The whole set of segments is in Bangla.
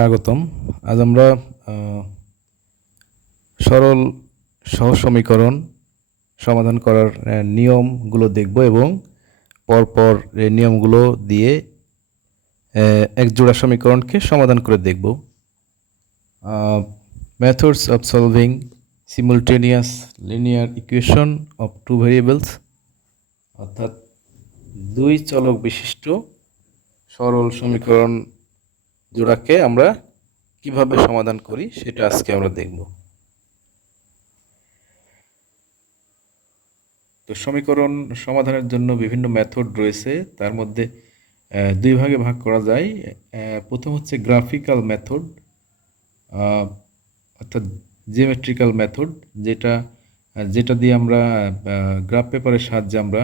স্বাগতম। আজ আমরা সরল সহজ সমীকরণ সমাধান করার নিয়মগুলো দেখব এবং পরপর এই নিয়মগুলো দিয়ে এক জোড়া সমীকরণকে সমাধান করে দেখব। Methods of solving simultaneous linear equation of two variables অর্থাৎ দুই চলক বিশিষ্ট সরল সমীকরণ জোড়াকে আমরা কীভাবে সমাধান করি সেটা আজকে আমরা দেখব। তো সমীকরণ সমাধানের জন্য বিভিন্ন মেথড রয়েছে। তার মধ্যে দুই ভাগে ভাগ করা যায়। প্রথম হচ্ছে গ্রাফিক্যাল মেথড অর্থাৎ জিওমেট্রিক্যাল মেথড যেটা যেটা দিয়ে আমরা গ্রাফ পেপারের সাহায্যে আমরা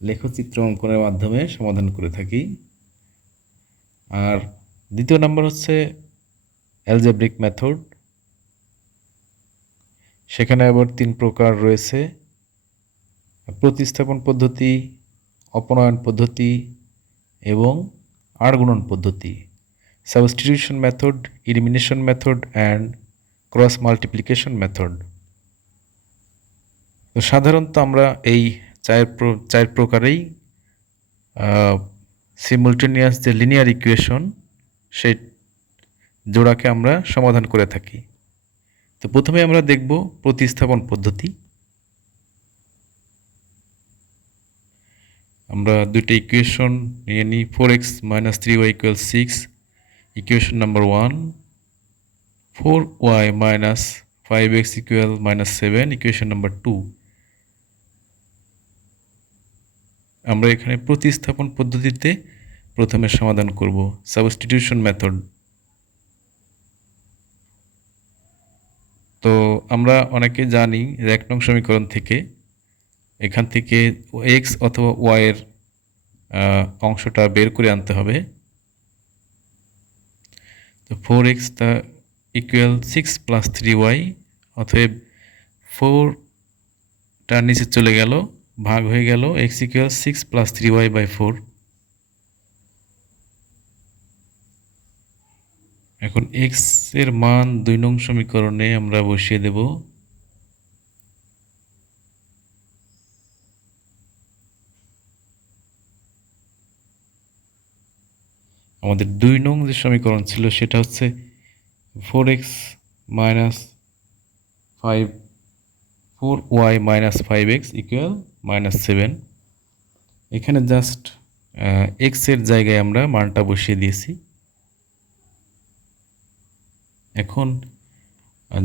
লেখচিত্র অঙ্কনের মাধ্যমে সমাধান করে থাকি। আর দ্বিতীয় নাম্বার হচ্ছে অ্যালজেব্রিক মেথড সেখানে আবার তিন প্রকার রয়েছে। প্রতিস্থাপন পদ্ধতি, অপনয়ন পদ্ধতি এবং আড়গুণন পদ্ধতি। Substitution method elimination method and cross multiplication method তো সাধারণত আমরা এই চার প্র- চার প্রকারেই সিমুলটেনিয়াস যে লিনিয়ার ইকুয়েশন সেই জোড়াকে আমরা সমাধান করে থাকি। তো প্রথমে আমরা দেখব প্রতিস্থাপন পদ্ধতি। আমরা দুইটা ইকুয়েশন নিয়ে নিই four x minus three y equal six equation number one four y minus five x equal minus seven equation number two আমরা এখানে প্রতিস্থাপন পদ্ধতিতে প্রথমে সমাধান করব। সাবস্টিটিউশন মেথড তো আমরা অনেকে জানি এক নং সমীকরণ থেকে এখান থেকে এক্স অথবা ওয়াইয়ের অংশটা বের করে আনতে হবে। তো ফোর এক্স তা equal six plus three y অতএব ফোরটার নিচে চলে গেল, ভাগ হয়ে গেল x equal six plus three y by four এখন এক্সের মান দুই নং সমীকরণে আমরা বসিয়ে দেব। আমাদের দুই নং যে সমীকরণ ছিল সেটা হচ্ছে four x minus five four y minus five x equal minus seven এখানে জাস্ট এক্সের জায়গায় আমরা মানটা বসিয়ে দিয়েছি। এখন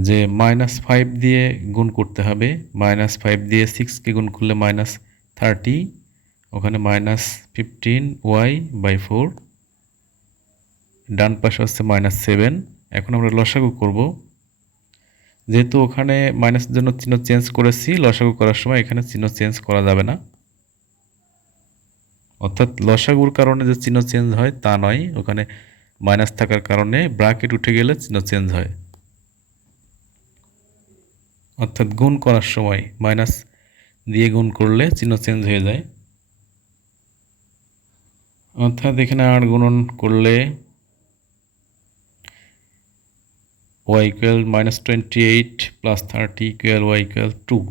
যে মাইনাস ফাইভ দিয়ে গুণ করতে হবে মাইনাস ফাইভ দিয়ে সিক্সকে গুণ করলে মাইনাস থার্টি ওখানে minus fifteen y by four ডান পাশে হচ্ছে মাইনাস সেভেন এখন আমরা লসাগু করব। যেহেতু ওখানে মাইনাসের জন্য চিহ্ন চেঞ্জ করেছি, লসাগু করার সময় এখানে চিহ্ন চেঞ্জ করা যাবে না। অর্থাৎ লসাগুর কারণে যে চিহ্ন চেঞ্জ হয় তা নয়, ওখানে মাইনাস থাকার কারণে ব্রাকেট উঠে গেলে চিহ্ন চেঞ্জ হয়। অর্থাৎ গুণ করার সময় মাইনাস দিয়ে গুণ করলে চিহ্ন চেঞ্জ হয়ে যায়। অর্থাৎ এখানে আট গুণন করলে y equal minus 28 plus 30 equal y equal 2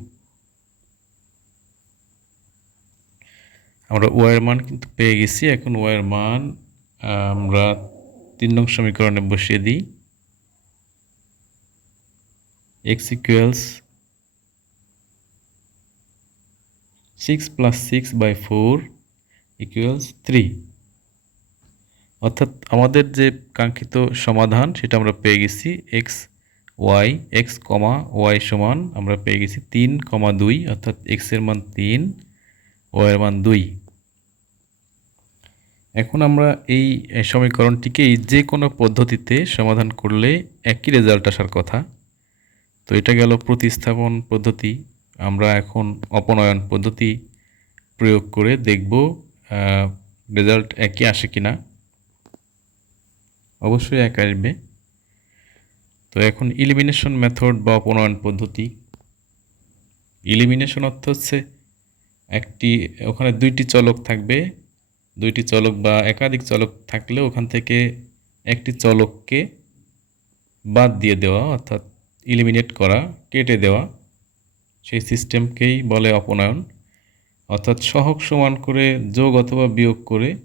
আমরা y এর মান কিন্তু পেয়ে গেছি। এখন এর মান আমরা তিন নং সমীকরণে বসিয়ে দিই। X equals 6 plus 6 by 4 equals 3 অর্থাৎ আমাদের যে কাঙ্ক্ষিত সমাধান, সেটা আমরা পেয়ে গেছি x y x comma y সমান আমরা পেয়ে গেছি তিন কমা দুই, অর্থাৎ এক্সের মান তিন ওয়াইয়ের মান দুই। এখন আমরা এই সমীকরণটিকে যে কোনো পদ্ধতিতে সমাধান করলে একই রেজাল্ট আসার কথা। তো এটা গেল প্রতিস্থাপন পদ্ধতি। আমরা এখন অপনয়ন পদ্ধতি প্রয়োগ করে দেখব রেজাল্ট একই আসে কি না অবশ্যই এক আসবে। তো এখন ইলিমিনেশন মেথড বা অপনয়ন পদ্ধতি। ইলিমিনেশন অর্থ হচ্ছে একটি, ওখানে দুইটি চলক থাকবে। দুইটি চলক বা একাধিক চলক থাকলে ওখান থেকে একটি চলককে বাদ দিয়ে দেওয়া অর্থাৎ ইলিমিনেট করা, কেটে দেওয়া, সেই সিস্টেমকেই বলে অপনয়ন। অর্থাৎ সহক সমান করে যোগ অথবা বিয়োগ করে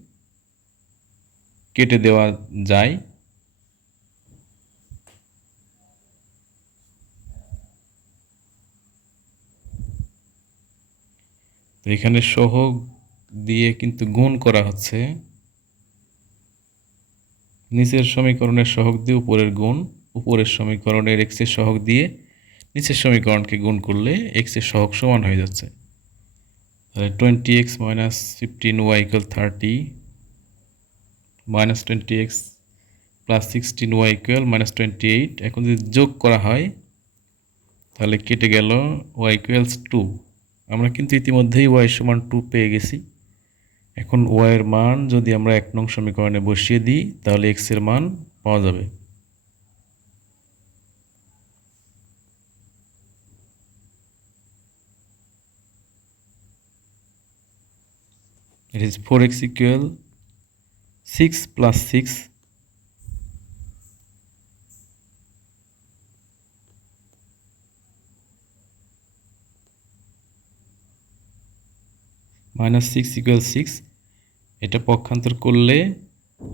কেটে দেওয়া যায়। এখানে সহগ দিয়ে কিন্তু গুণ করা হচ্ছে। নিচের সমীকরণের সহগ দিয়ে উপরের গুণ, উপরের সমীকরণের এক্সের সহগ দিয়ে নিচের সমীকরণকে গুণ করলে এক্সের সহগ সমান হয়ে যাচ্ছে। তাহলে twenty x minus fifteen y equal thirty minus twenty x plus sixteen y equal minus twenty eight এখন যদি যোগ করা হয়, তাহলে কেটে গেল ওয়াই ইকুয়ালস টু আমরা কিন্তু ইতিমধ্যেই ওয়াই সমান টু পেয়ে গেছি। এখন ওয়াইয়ের মান যদি আমরা এক নং সমীকরণে বসিয়ে দিই, তাহলে এক্সের মান পাওয়া যাবে। It is 4x equal 6 plus 6 minus six equal six এটা পক্ষান্তর করলে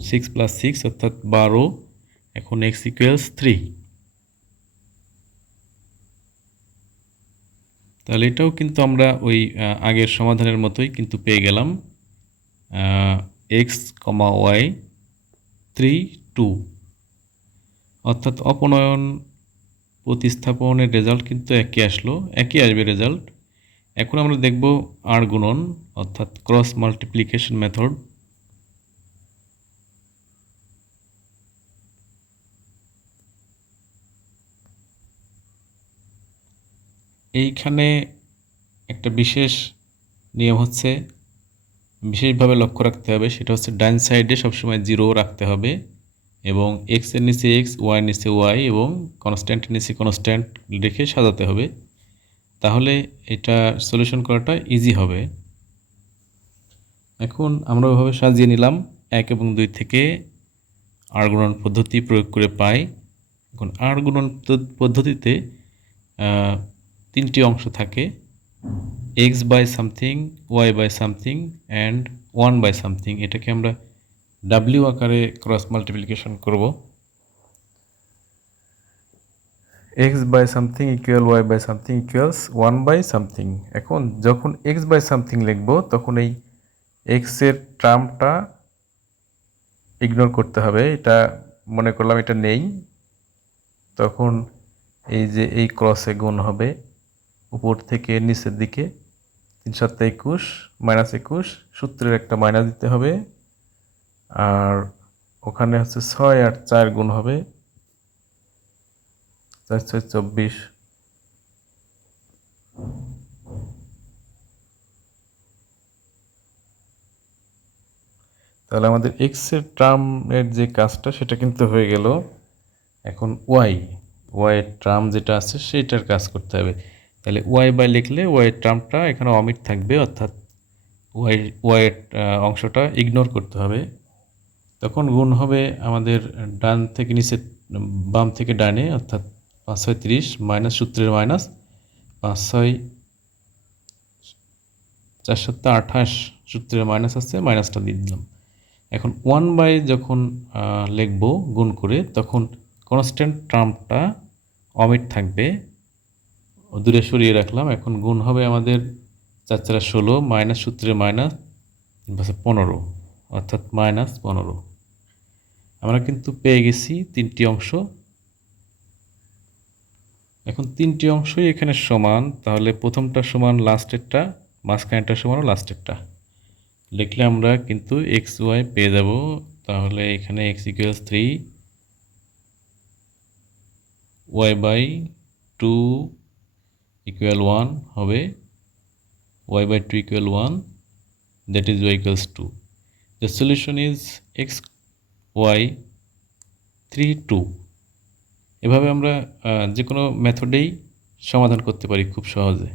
সিক্স প্লাস সিক্স অর্থাৎ বারো, এখন এক্স ইকুয়ালস থ্রি তাহলে এটাও কিন্তু আমরা ওই আগের সমাধানের মতোই কিন্তু পেয়ে গেলাম। X comma y three two অর্থাৎ অপনয়ন প্রতিস্থাপনের রেজাল্ট কিন্তু একই আসলো, একই আসবে রেজাল্ট এখন আমরা দেখব আর গুণন, অর্থাৎ ক্রস মাল্টিপ্লিকেশন মেথড এইখানে একটা বিশেষ নিয়ম হচ্ছে, বিশেষভাবে লক্ষ্য রাখতে হবে, সেটা হচ্ছে ডান সাইডে সবসময় জিরো রাখতে হবে, এবং এক্সের নিচে এক্স ওয়াই নিচে ওয়াই এবং কনস্ট্যান্টের নিচে কনস্ট্যান্ট রেখে সাজাতে হবে। তাহলে এটা সলিউশন করাটা ইজি হবে। এখন আমরা ওইভাবে সাজিয়ে নিলাম। এক এবং দুই থেকে আর গুণন পদ্ধতি প্রয়োগ করে পাই। এখন আর গুণন পদ্ধতিতে তিনটি অংশ থাকে। X by something y by something and one by something এটাকে আমরা ডাব্লিউ আকারে ক্রস মাল্টিপ্লিকেশন করব। X by something equal y by something equals one by something এখন যখন এক্স বাই সামথিং লিখব, তখন এই এক্সের টার্মটা ইগনোর করতে হবে। এটা মনে করলাম এটা নেই। তখন এই যে এই ক্রসে গুণ হবে। উপর থেকে নিচের দিকে তিন সাতটা একুশ মাইনাস একুশ, সূত্রের একটা মাইনাস দিতে হবে। আর ওখানে হচ্ছে ছয় আট চার গুণ হবে। চার চব্বিশ। তাহলে আমাদের এক্সের টার্মের যে কাজটা, সেটা কিন্তু হয়ে গেল এখন ওয়াই ওয়াইয়ের টার্ম যেটা আছে, সেইটার কাজ করতে হবে। তাহলে ওয়াই বাই লিখলে ওয়াইয়ের টার্মটা এখানে অমিট থাকবে, অর্থাৎ ওয়াই ওয়াইয়ের অংশটা ইগনোর করতে হবে। তখন গুণ হবে আমাদের ডান থেকে নিচে বাম থেকে ডানে, অর্থাৎ পাঁচ ছয় তিরিশ মাইনাস সূত্রের মাইনাস পাঁচ ছয় চার সপ্তাহ আঠাশ সূত্রের মাইনাস আছে, মাইনাসটা দিয়ে দিলাম। এখন ওয়ান বাই যখন লিখব, গুণ করে, তখন কনস্ট্যান্ট টার্মটা অমিট থাকবে। দূরে সরিয়ে রাখলাম, এখন গুণ হবে আমাদের চার চারা ষোলো, মাইনাস সূত্রে মাইনাস পনেরো, অর্থাৎ মাইনাস পনেরো। আমরা কিন্তু পেয়ে গেছি তিনটি অংশ। এখন তিনটি অংশই এখানে সমান, তাহলে প্রথমটা সমান লাস্টেরটা মাঝখানেরটা সমান লাস্টেরটা লিখলে আমরা কিন্তু এক্স ওয়াই পেয়ে যাব, তাহলে এখানে x equals three y by two equal one হবে y by two equal one that is y equals two the solution is x y three two এভাবে আমরা যে কোনো মেথডেই সমাধান করতে পারি খুব সহজে।